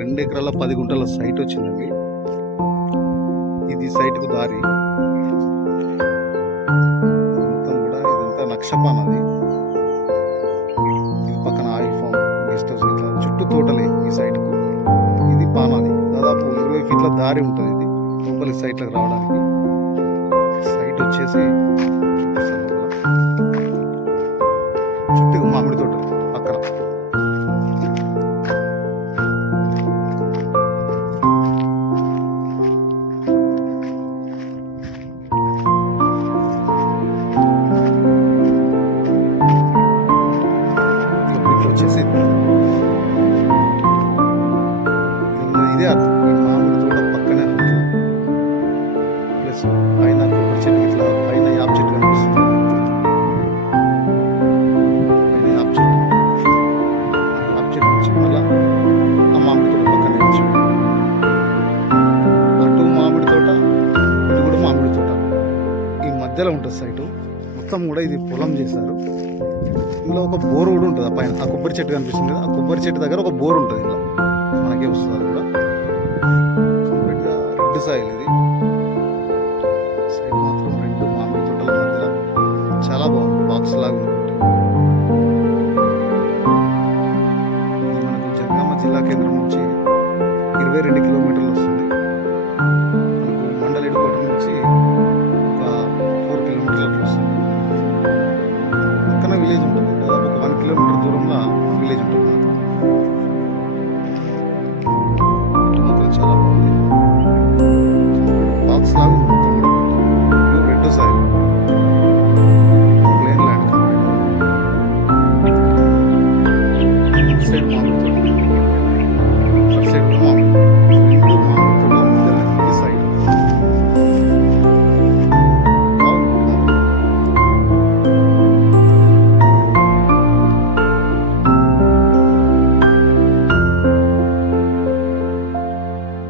రెండు ఎకరాల పది గుంటల సైట్ వచ్చిందండి. ఇది సైట్కు దారి. మొత్తం కూడా ఇదంతా నక్షపానది ఇది పక్కన ఆయిల్ ఫామ్ గెస్ట్ హౌస్ ఇట్లా చుట్టూ తోటలే ఈ సైట్కు. ఇది పానాది దాదాపు ఇరవై ఫీట్ల దారి ఉంటుంది ఇది లోపలి సైట్లకు రావడానికి. సైట్ వచ్చేసి చుట్టూ మామిడి తోట. ఇక వచ్చేసి ఇదే అర్థం. ఈ మామిడి తోట పక్కనే అర్థం ప్లస్ పైన కొబ్బరి చెట్టు ఇట్లా పైన యాప్ చెట్టు కనిపిస్తుంది. పైన యాప్ చెట్టు. ఆ యాప్ చెట్టు నుంచి మళ్ళా ఆ మామిడి తోట పక్కనే వచ్చి అటు మామిడి తోట ఇటు కూడా మామిడి తోట. ఈ మధ్యలో ఉంటుంది సైటు మొత్తం కూడా ఇది పొలం చేశారు. ఇందులో ఒక బోర్ కూడా ఉంటుంది ఆ పైన. ఆ కొబ్బరి చెట్టు కనిపిస్తుంది ఆ కొబ్బరి చెట్టు దగ్గర ఒక బోర్ ఉంటుంది ఇలా మనకే వస్తుంది అది కూడా. కంప్లీట్గా రెడ్ సాయిల్ ఇది. సైడ్ మాత్రం రెండు మామిడి తోటల మధ్యలో. చాలా బాగుంది బాక్స్ లాగా ఉంది. మనకు జనగామ జిల్లా కేంద్రం నుంచి ఇరవై రెండు కిలోమీటర్లు వస్తుంది.